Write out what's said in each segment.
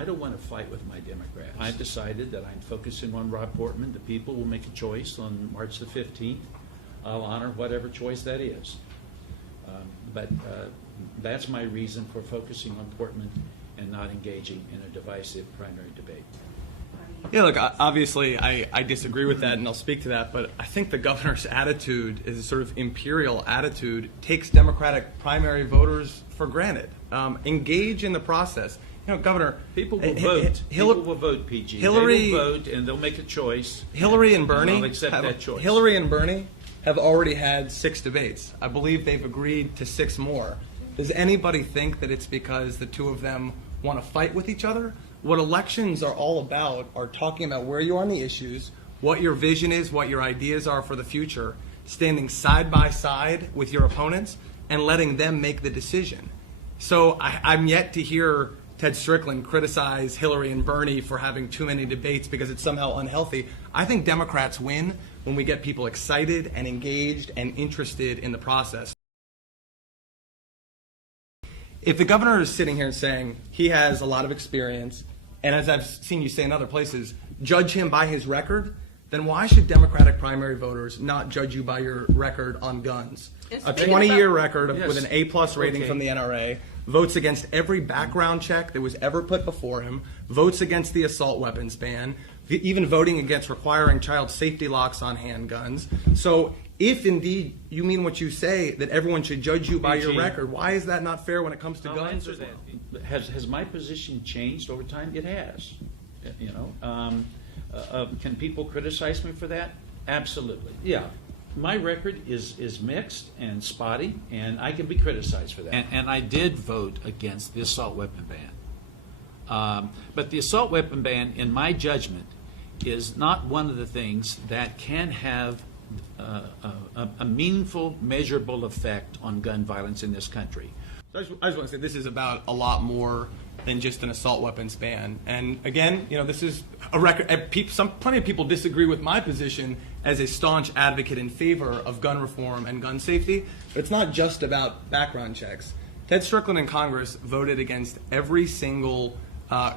I don't want to fight with my Democrats. I've decided that I'm focusing on Rob Portman. The people will make a choice on March the 15th. I'll honor whatever choice that is. But that's my reason for focusing on Portman and not engaging in a divisive primary debate. Yeah, look, obviously I disagree with that, and I'll speak to that, but I think the governor's attitude is a sort of imperial attitude, takes Democratic primary voters for granted. Engage in the process. You know, Governor, people will vote. People will vote, PG. Hillary, they will vote, and they'll make a choice. Hillary and Bernie I'll accept that choice. Hillary and Bernie have already had 6 debates. I believe they've agreed to 6 more. Does anybody think that it's because the two of them want to fight with each other? What elections are all about are talking about where you are on the issues, what your vision is, what your ideas are for the future, standing side by side with your opponents, and letting them make the decision. So I'm yet to hear Ted Strickland criticize Hillary and Bernie for having too many debates because it's somehow unhealthy. I think Democrats win when we get people excited and engaged and interested in the process. If the governor is sitting here saying he has a lot of experience, and as I've seen you say in other places, judge him by his record, then why should Democratic primary voters not judge you by your record on guns? A 20-year record with an A+ rating from the NRA, votes against every background check that was ever put before him, votes against the assault weapons ban, even voting against requiring child safety locks on handguns. So if indeed you mean what you say, that everyone should judge you by your record, why is that not fair when it comes to guns? Answer that. Has my position changed over time? It has. You know, can people criticize me for that? Absolutely. Yeah. My record is mixed and spotty, and I can be criticized for that. And I did vote against the assault weapon ban. But the assault weapon ban, in my judgment, is not one of the things that can have a meaningful, measurable effect on gun violence in this country. So I just want to say this is about a lot more than just an assault weapons ban. And again, you know, this is a record. Plenty of people disagree with my position as a staunch advocate in favor of gun reform and gun safety. But it's not just about background checks. Ted Strickland in Congress voted against every single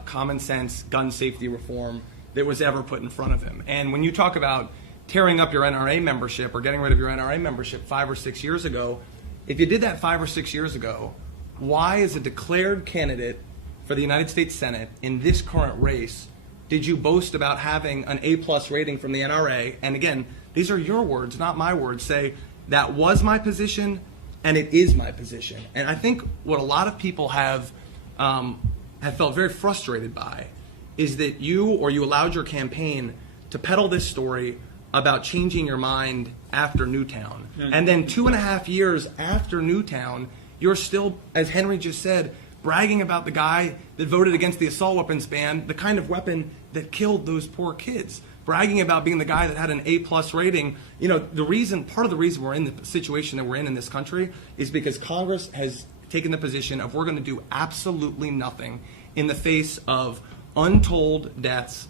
common sense gun safety reform that was ever put in front of him. And when you talk about tearing up your NRA membership or getting rid of your NRA membership 5 or 6 years ago, if you did that 5 or 6 years ago, why, as a declared candidate for the United States Senate in this current race, did you boast about having an A+ rating from the NRA? And again, these are your words, not my words. Say, that was my position and it is my position. And I think what a lot of people have felt very frustrated by is that you allowed your campaign to peddle this story about changing your mind after Newtown. And then 2.5 years after Newtown, you're still, as Henry just said, bragging about the guy that voted against the assault weapons ban, the kind of weapon that killed those poor kids. Bragging about being the guy that had an A+ rating. You know, part of the reason we're in the situation that we're in this country is because Congress has taken the position of we're going to do absolutely nothing in the face of untold deaths.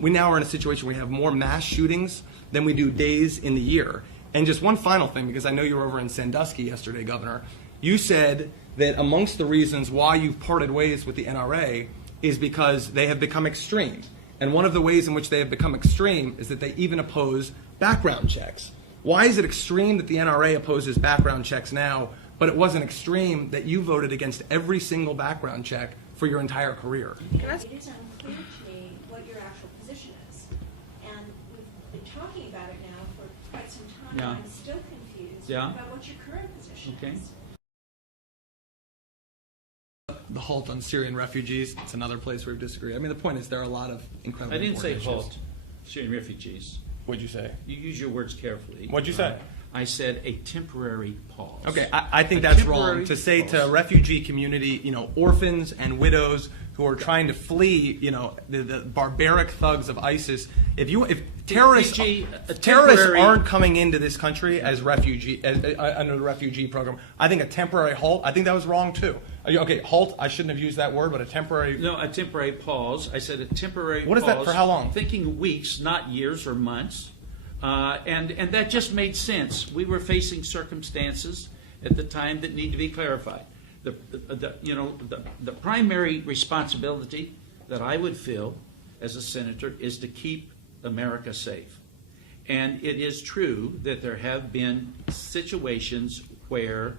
We now are in a situation where we have more mass shootings than we do days in the year. And just one final thing, because I know you were over in Sandusky yesterday, Governor. You said that amongst the reasons why you've parted ways with the NRA is because they have become extreme. And one of the ways in which they have become extreme is that they even oppose background checks. Why is it extreme that the NRA opposes background checks now, but it wasn't extreme that you voted against every single background check for your entire career? It is unclear to me what your actual position is. And we've been talking about it now for quite some time, and I'm still confused about what your current position is. The halt on Syrian refugees, it's another place where we disagree. I mean, the point is there are a lot of incredible I didn't say issues. halt Syrian refugees. What'd you say? You use your words carefully. What'd you say? I said a temporary pause. Okay, I think that's wrong to say to a refugee community, you know, orphans and widows who are trying to flee, you know, the barbaric thugs of ISIS. If terrorists aren't coming into this country as refugee under the refugee program, I think a temporary halt. I think that was wrong too. Okay, halt. I shouldn't have used that word, but a temporary. No, a temporary pause. I said a temporary. What is pause, that for? How long? Thinking weeks, not years or months. And that just made sense. We were facing circumstances at the time that need to be clarified. The primary responsibility that I would feel as a senator is to keep America safe. And it is true that there have been situations where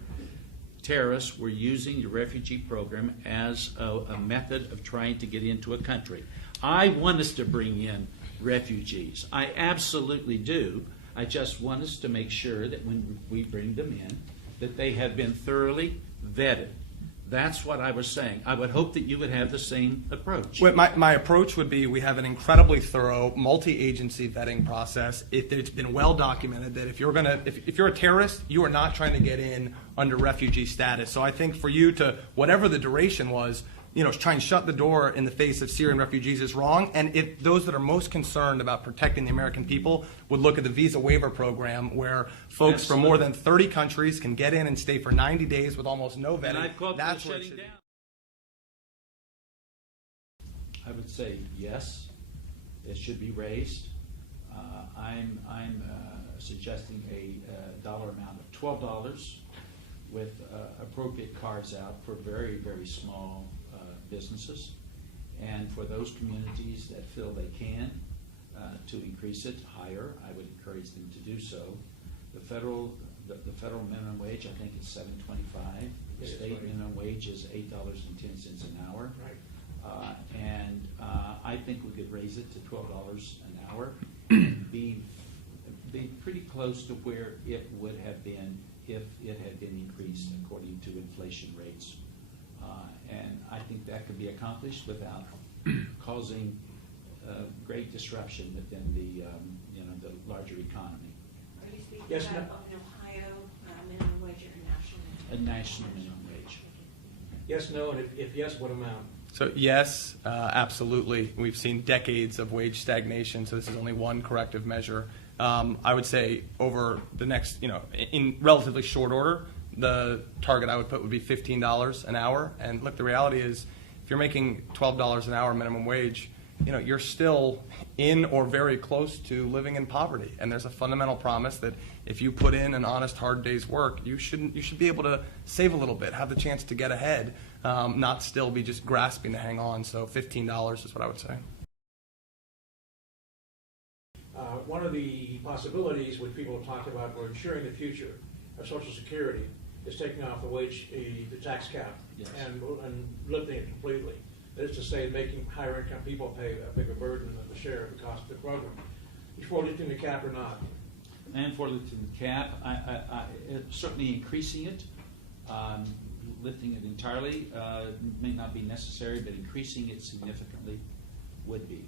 terrorists were using the refugee program as a method of trying to get into a country. I want us to bring in refugees. I absolutely do. I just want us to make sure that when we bring them in, that they have been thoroughly vetted. That's what I was saying. I would hope that you would have the same approach. Well, my approach would be we have an incredibly thorough multi-agency vetting process. It's been well documented that if you're a terrorist, you are not trying to get in under refugee status. So I think for you to, whatever the duration was, try and shut the door in the face of Syrian refugees is wrong. And if those that are most concerned about protecting the American people would look at the visa waiver program, where folks from more than 30 countries can get in and stay for 90 days with almost no vetting. And I've called for That's the shutting down. I would say yes, it should be raised. I'm suggesting a dollar amount of $12 with appropriate cards out for very, very small businesses, and for those communities that feel they can to increase it higher, I would encourage them to do so. The federal minimum wage, I think, is $7.25. The state minimum wage is $8.10 an hour. Right. And I think we could raise it to $12 an hour, and be pretty close to where it would have been if it had been increased according to inflation rates. And I think that could be accomplished without causing great disruption within the larger economy. Are you speaking Yes, about an Ohio minimum wage or a national minimum wage? A national minimum wage. Yes, no, and if yes, what amount? So yes, absolutely. We've seen decades of wage stagnation, so this is only one corrective measure. I would say over the next, in relatively short order, the target I would put would be $15 an hour. And look, the reality is, if you're making $12 an hour minimum wage, you're still in or very close to living in poverty. And there's a fundamental promise that if you put in an honest, hard day's work, you should be able to save a little bit, have the chance to get ahead, not still be just grasping to hang on. So $15 is what I would say. One of the possibilities which people have talked about for ensuring the future of Social Security is taking off the tax cap, yes, and lifting it completely. That is to say, making higher income people pay a bigger burden of the share of the cost of the program. Before lifting the cap or not? And for lifting the cap, certainly increasing it, lifting it entirely may not be necessary, but increasing it significantly would be.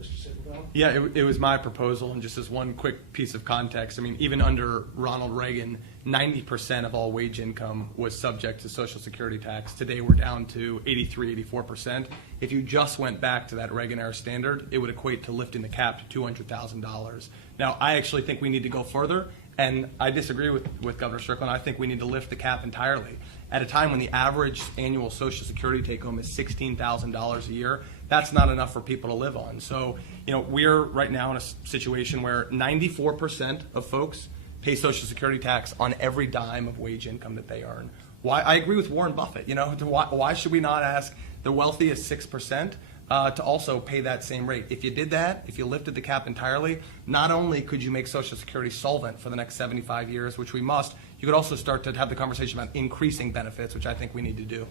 Mr. Sittenfeld? Yeah, it was my proposal, and just as one quick piece of context, I mean, even under Ronald Reagan, 90% of all wage income was subject to Social Security tax. Today we're down to 83, 84%. If you just went back to that Reagan-era standard, it would equate to lifting the cap to $200,000. Now, I actually think we need to go further, and I disagree with Governor Strickland. I think we need to lift the cap entirely. At a time when the average annual Social Security take-home is $16,000 a year, that's not enough for people to live on. So, we're right now in a situation where 94% of folks pay Social Security tax on every dime of wage income that they earn. Why? I agree with Warren Buffett. Why should we not ask the wealthiest 6% to also pay that same rate? If you did that, if you lifted the cap entirely, not only could you make Social Security solvent for the next 75 years, which we must, you could also start to have the conversation about increasing benefits, which I think we need to do.